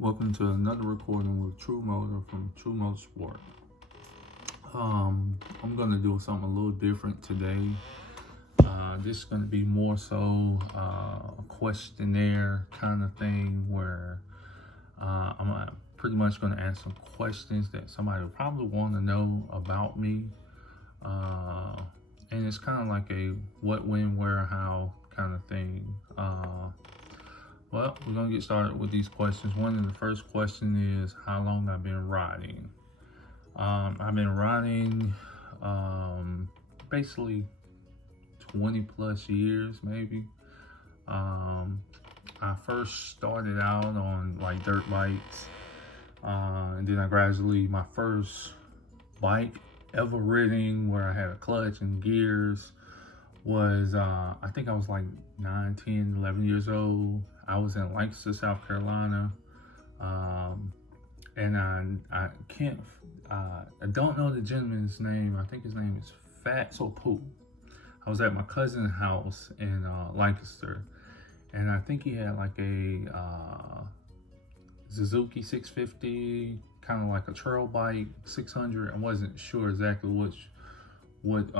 Welcome to another recording with True Motor from True Motorsport. I'm gonna do something a little different today. This is gonna be more so a questionnaire kind of thing where I'm pretty much gonna answer some questions that somebody will probably want to know about me. And it's kind of like a what, when, where, how kind of thing. Well, we're gonna get started with these questions. The first question is how long I've been riding. I've been riding basically 20 plus years, maybe. I first started out on like dirt bikes, and then I gradually, my first bike ever ridden where I had a clutch and gears was, I think I was like 9, 10, 11 years old. I was in Lancaster, South Carolina, and I don't know the gentleman's name. I think his name is Fats or Pooh. I was at my cousin's house in Lancaster, and I think he had like a Suzuki 650, kind of like a trail bike, 600. I wasn't sure exactly what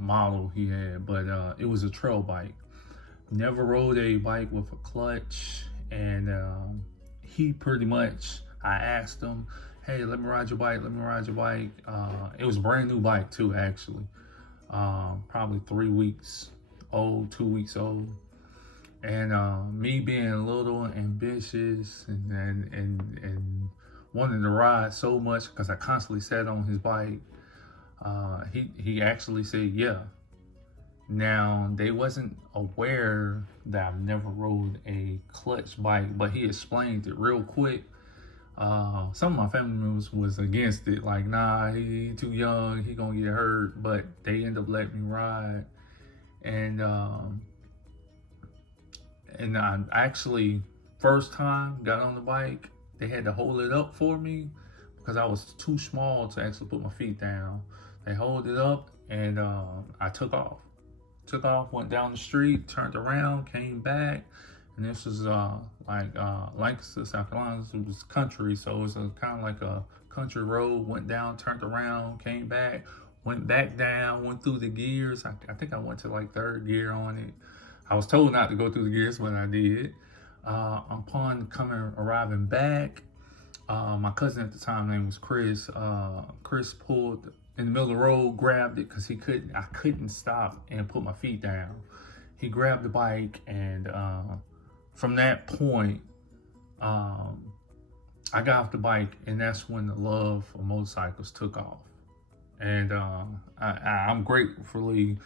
model he had, but it was a trail bike. Never rode a bike with a clutch, and he pretty much, I asked him, hey, let me ride your bike, it was a brand new bike too, actually. Probably 3 weeks old, 2 weeks old. And me being a little ambitious and wanting to ride so much because I constantly sat on his bike, he actually said, yeah. Now, they wasn't aware that I've never rode a clutch bike, but he explained it real quick. Some of my family members was against it, like, nah, he too young, he gonna get hurt, but they end up letting me ride. And I actually, first time got on the bike, they had to hold it up for me because I was too small to actually put my feet down. They hold it up, and I took off, went down the street, turned around, came back. And this was Lancaster, South Carolina. It was country, so it was kind of like a country road. Went down, turned around, came back, went back down, went through the gears. I think I went to like third gear on it. I was told not to go through the gears, but I did. Upon arriving back, my cousin at the time, name was Chris. Chris pulled in the middle of the road, grabbed it because I couldn't stop and put my feet down. He grabbed the bike, and from that point, I got off the bike, and that's when the love for motorcycles took off. And I'm gratefully,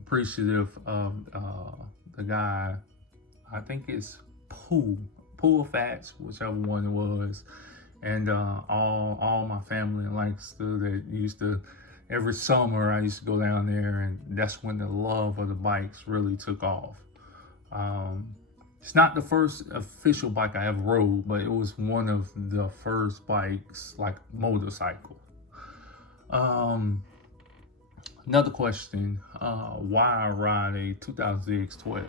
appreciative of the guy. I think it's Pooh or Fats, whichever one it was. And all my family in Lancaster that used to, every summer I used to go down there, and that's when the love of the bikes really took off. It's not the first official bike I ever rode, but it was one of the first bikes, like motorcycle. Another question, why I ride a 2000 ZX12?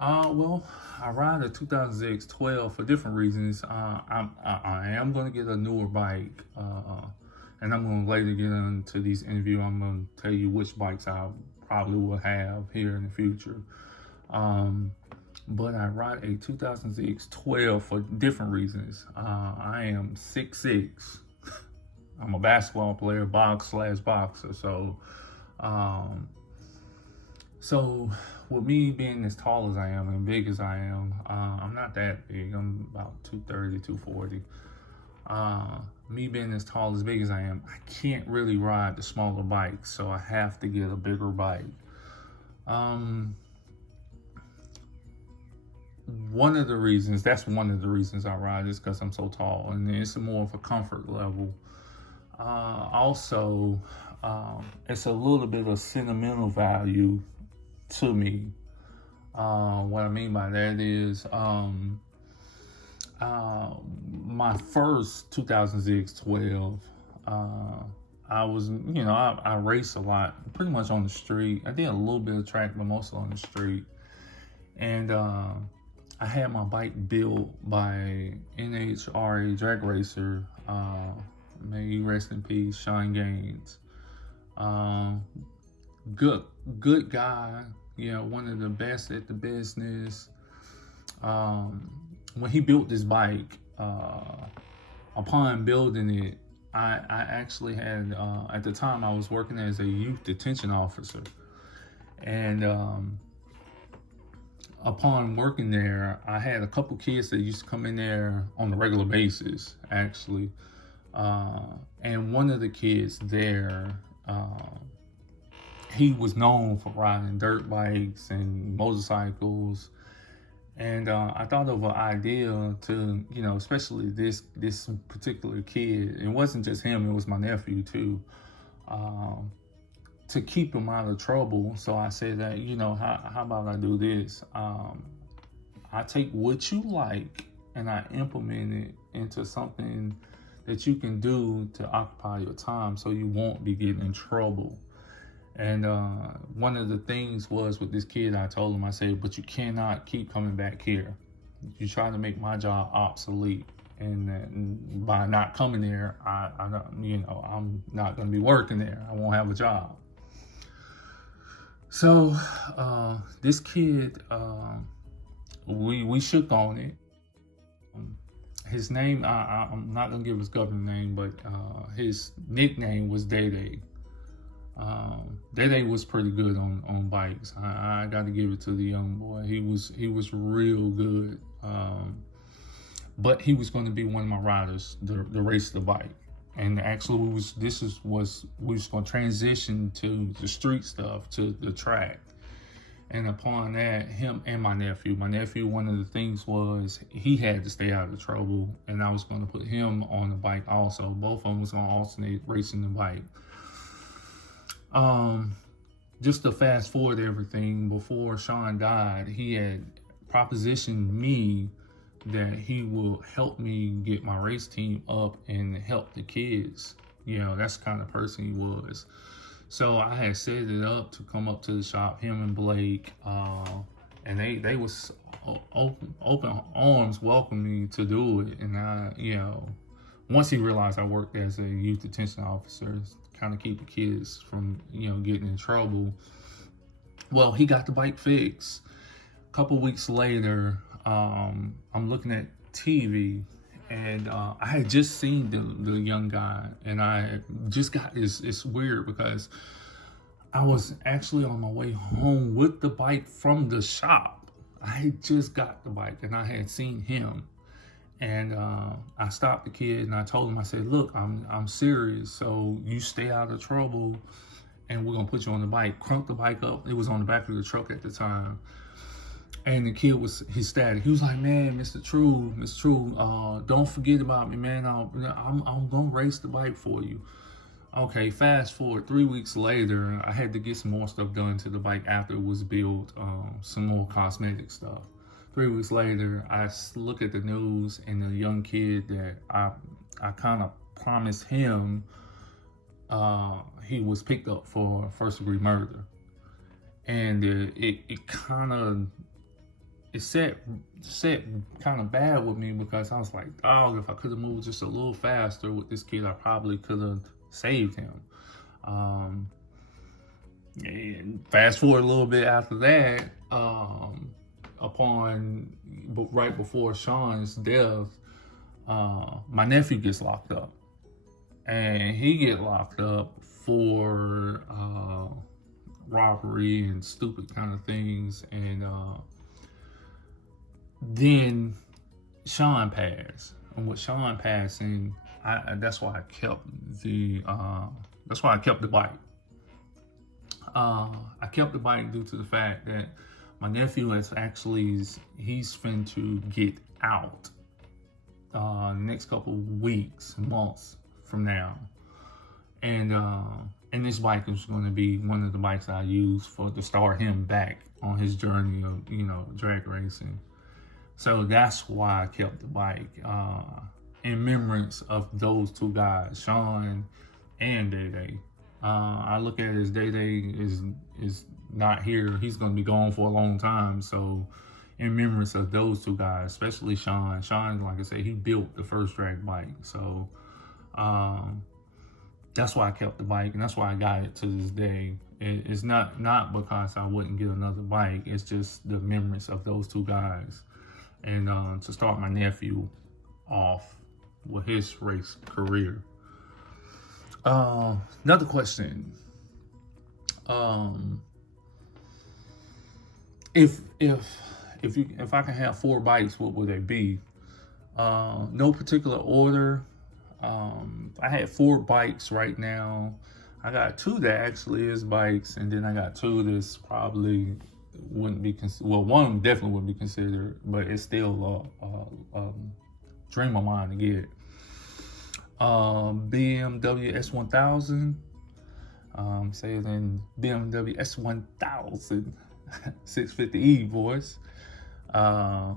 Well, I ride a 2000 ZX12 for different reasons. I am going to get a newer bike, and I'm going to later get into these interviews. I'm going to tell you which bikes I probably will have here in the future. But I ride a 2000 ZX12 for different reasons. I am 6'6". I'm a basketball player, boxer. So with me being as tall as I am and big as I am, I'm not that big. I'm about 230, 240. Me being as tall as big as I am, I can't really ride the smaller bikes, so I have to get a bigger bike. One of the reasons I ride is because I'm so tall, and it's more of a comfort level. Also, it's a little bit of sentimental value to me. What I mean by that is, my first 2000 ZX12, I was, I race a lot, pretty much on the street. I did a little bit of track, but mostly on the street. And I had my bike built by NHRA drag racer. May he rest in peace, Sean Gaines. Um, good guy. You know, one of the best at the business. When he built this bike, upon building it, I actually had, at the time, I was working as a youth detention officer. And upon working there, I had a couple kids that used to come in there on a regular basis, actually. And one of the kids there, he was known for riding dirt bikes and motorcycles. And I thought of an idea to, you know, especially this particular kid. It wasn't just him; it was my nephew too. To keep him out of trouble, so I said that, you know, how about I do this? I take what you like and I implement it into something that you can do to occupy your time, so you won't be getting in trouble. And one of the things was with this kid, I told him, I said, but you cannot keep coming back here. You try to make my job obsolete. And by not coming there, I don't, you know, I'm not going to be working there. I won't have a job. So this kid, we shook on it. His name, I'm not going to give his government name, but his nickname was Day Day. Day was pretty good on bikes. I got to give it to the young boy. He was real good. But he was going to be one of my riders to race the bike. And actually, we was going to transition to the street stuff, to the track. And upon that, him and my nephew, one of the things was he had to stay out of trouble, and I was going to put him on the bike also. Both of them was going to alternate racing the bike. Just to fast forward everything, before Sean died, he had propositioned me that he will help me get my race team up and help the kids. You know, that's the kind of person he was. So I had set it up to come up to the shop, him and Blake, and they was open arms welcoming me to do it. And I, you know, once he realized I worked as a youth detention officer, kind of keep the kids from, you know, getting in trouble. Well, he got the bike fixed. A couple weeks later, I'm looking at TV, and I had just seen the young guy, and I just got it's weird because I was actually on my way home with the bike from the shop. I had just got the bike, and I had seen him. And I stopped the kid and I told him, I said, look, I'm serious. So you stay out of trouble and we're going to put you on the bike. Crunked the bike up. It was on the back of the truck at the time. And the kid was ecstatic. He was like, man, Mr. True, don't forget about me, man. I'm going to race the bike for you. Okay, fast forward 3 weeks later, I had to get some more stuff done to the bike after it was built, some more cosmetic stuff. 3 weeks later, I look at the news, and the young kid that I kind of promised him, he was picked up for first-degree murder. And it kind of, it set kind of bad with me, because I was like, dog, if I could have moved just a little faster with this kid, I probably could have saved him. And fast forward a little bit after that, right before Sean's death, my nephew gets locked up, and he get locked up for robbery and stupid kind of things. And then Sean passed, and with Sean passing, that's why I kept the bike. I kept the bike due to the fact that my nephew he's fin to get out next couple weeks, months from now. And this bike is going to be one of the bikes I use to start him back on his journey of, you know, drag racing. So that's why I kept the bike, in remembrance of those two guys, Sean and Day Day. I look at it as Day Day is not here. He's going to be gone for a long time. So in memories of those two guys, especially Sean. Sean, like I said, he built the first drag bike. So that's why I kept the bike, and that's why I got it to this day. It's not because I wouldn't get another bike. It's just the memories of those two guys. And to start my nephew off with his race career. Another question. If I can have 4 bikes, what would they be? No particular order. I had 4 bikes right now. I got 2 that actually is bikes, and then I got 2 that's probably wouldn't be well, one definitely wouldn't be considered, but it's still a dream of mine to get. BMW S1000. Say it in BMW S1000 650E voice. A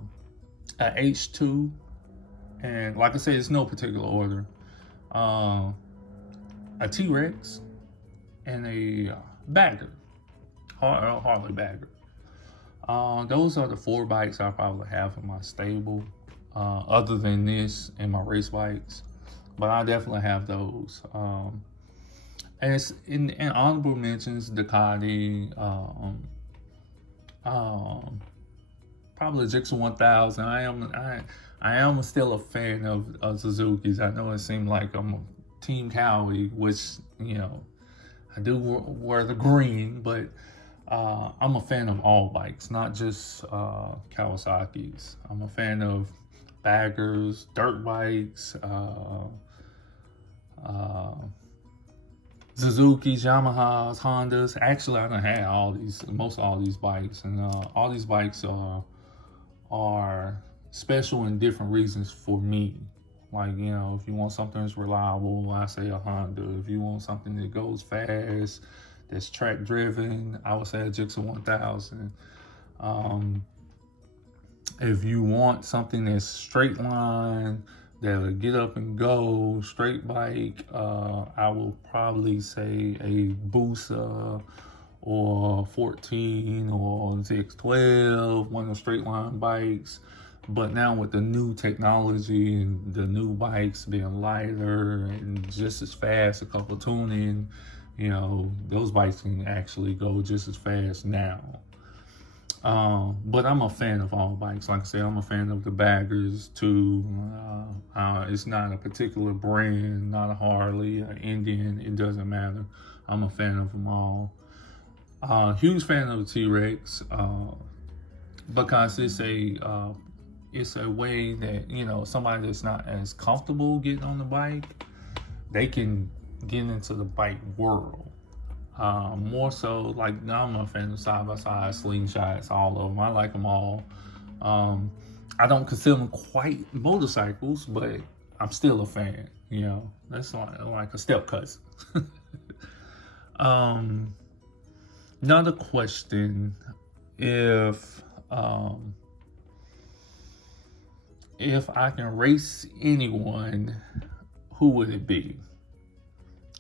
H2, and like I said, it's no particular order. A TRex and a bagger, Harley bagger. Those are the 4 bikes I probably have in my stable, other than this and my race bikes. But I definitely have those. And it's in honorable mentions, Ducati, probably ZX1000. I am still a fan of Suzuki's. I know it seemed like I'm a Team Cowie, which, you know, I do wear the green, but I'm a fan of all bikes, not just Kawasaki's. I'm a fan of baggers, dirt bikes, Suzuki's, Yamahas, Hondas. Actually, I done had most all these bikes, and all these bikes are special in different reasons for me. Like, you know, if you want something that's reliable, I say a Honda. If you want something that goes fast, that's track driven, I would say a Gixxer 1000. If you want something that's straight line, that'll get up and go, straight bike, I will probably say a Busa or 14 or ZX12, one of the straight line bikes. But now with the new technology and the new bikes being lighter and just as fast, a couple tuning, you know, those bikes can actually go just as fast now. But I'm a fan of all bikes. Like I say, I'm a fan of the baggers too. It's not a particular brand, not a Harley, an Indian, it doesn't matter. I'm a fan of them all. Huge fan of the TRex, because it's a way that, you know, somebody that's not as comfortable getting on the bike, they can get into the bike world. More so, like, I'm a fan of side-by-side, slingshots, all of them. I like them all. I don't consider them quite motorcycles, but I'm still a fan, you know. That's like a step cousin. Another question, if I can race anyone, who would it be?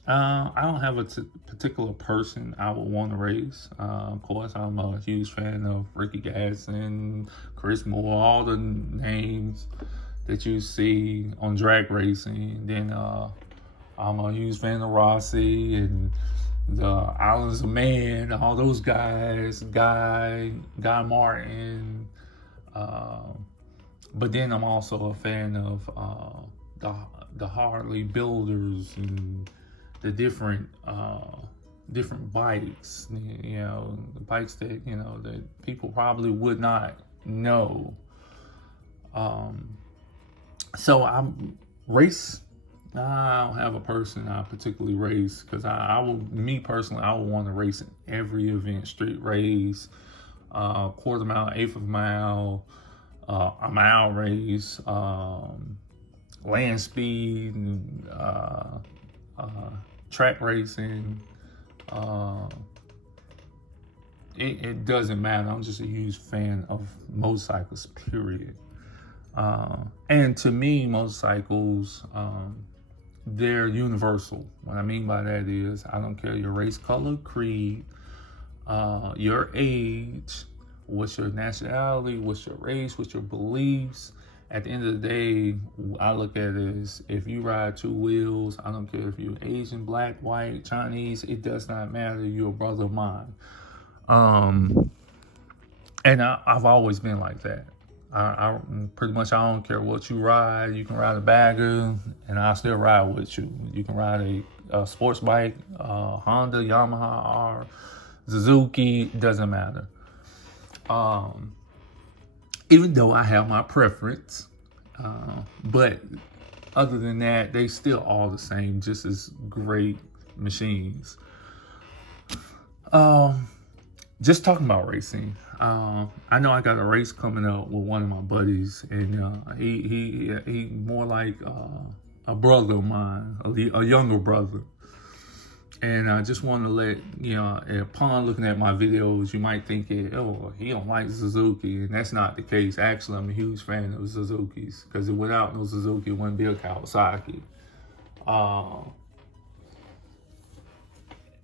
I don't have a particular person I would want to race. Of course, I'm a huge fan of Ricky Gasson, Chris Moore, all the names that you see on drag racing. Then I'm a huge fan of Rossi and the Islands of Man, all those guys, Guy Martin. But then I'm also a fan of the Harley builders and the different bikes, you know, the bikes that, you know, that people probably would not know. So I don't have a person I particularly race, because I would want to race in every event: street race, quarter mile, eighth of a mile, a mile race, land speed, track racing. It doesn't matter. I'm just a huge fan of motorcycles, period. And to me, motorcycles, they're universal. What I mean by that is, I don't care your race, color, creed, your age, what's your nationality, what's your race, what's your beliefs. At the end of the day, I look at it as if you ride two wheels, I don't care if you're Asian, black, white, Chinese, it does not matter. You're a brother of mine. And I've always been like that. I pretty much, I don't care what you ride. You can ride a bagger, and I'll still ride with you. You can ride a sports bike, Honda, Yamaha, or Suzuki. Doesn't matter. Even though I have my preference, but other than that, they still all the same, just as great machines. Just talking about racing. I know I got a race coming up with one of my buddies, and he more like a brother of mine, a younger brother. And I just want to let upon looking at my videos, you might think, oh, he don't like Suzuki, and that's not the case. Actually, I'm a huge fan of Suzukis, because without no Suzuki, it wouldn't be a Kawasaki.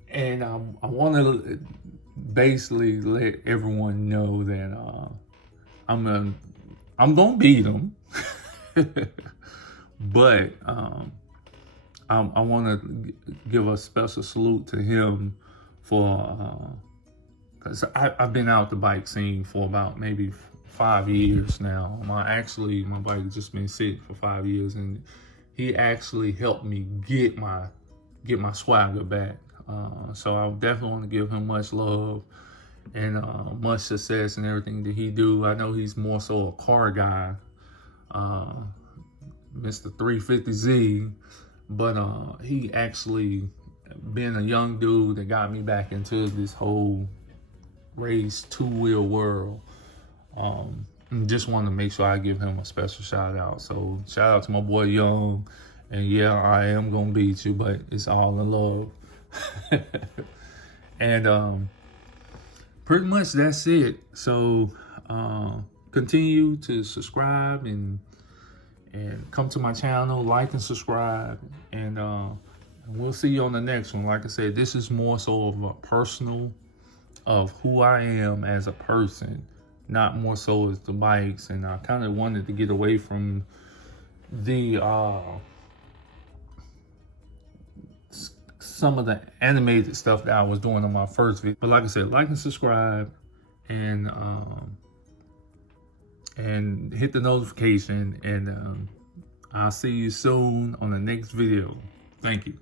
And I want to basically let everyone know that I'm gonna beat him, but I want to give a special salute to him for because I've been out the bike scene for about maybe 5 years now. My bike has just been sitting for 5 years, and he actually helped me get my swagger back. So I definitely want to give him much love and much success in everything that he do. I know he's more so a car guy, Mr. 350Z, but he actually been a young dude that got me back into this whole race two-wheel world. Just want to make sure I give him a special shout out. So shout out to my boy Young, and yeah, I am gonna beat you, but it's all in love. And pretty much that's it. So continue to subscribe and come to my channel, like and subscribe, and we'll see you on the next one. Like I said, this is more so of a personal of who I am as a person, not more so as the bikes. And I kind of wanted to get away from the some of the animated stuff that I was doing on my first video. But like I said, like and subscribe, and hit the notification, and I'll see you soon on the next video. Thank you.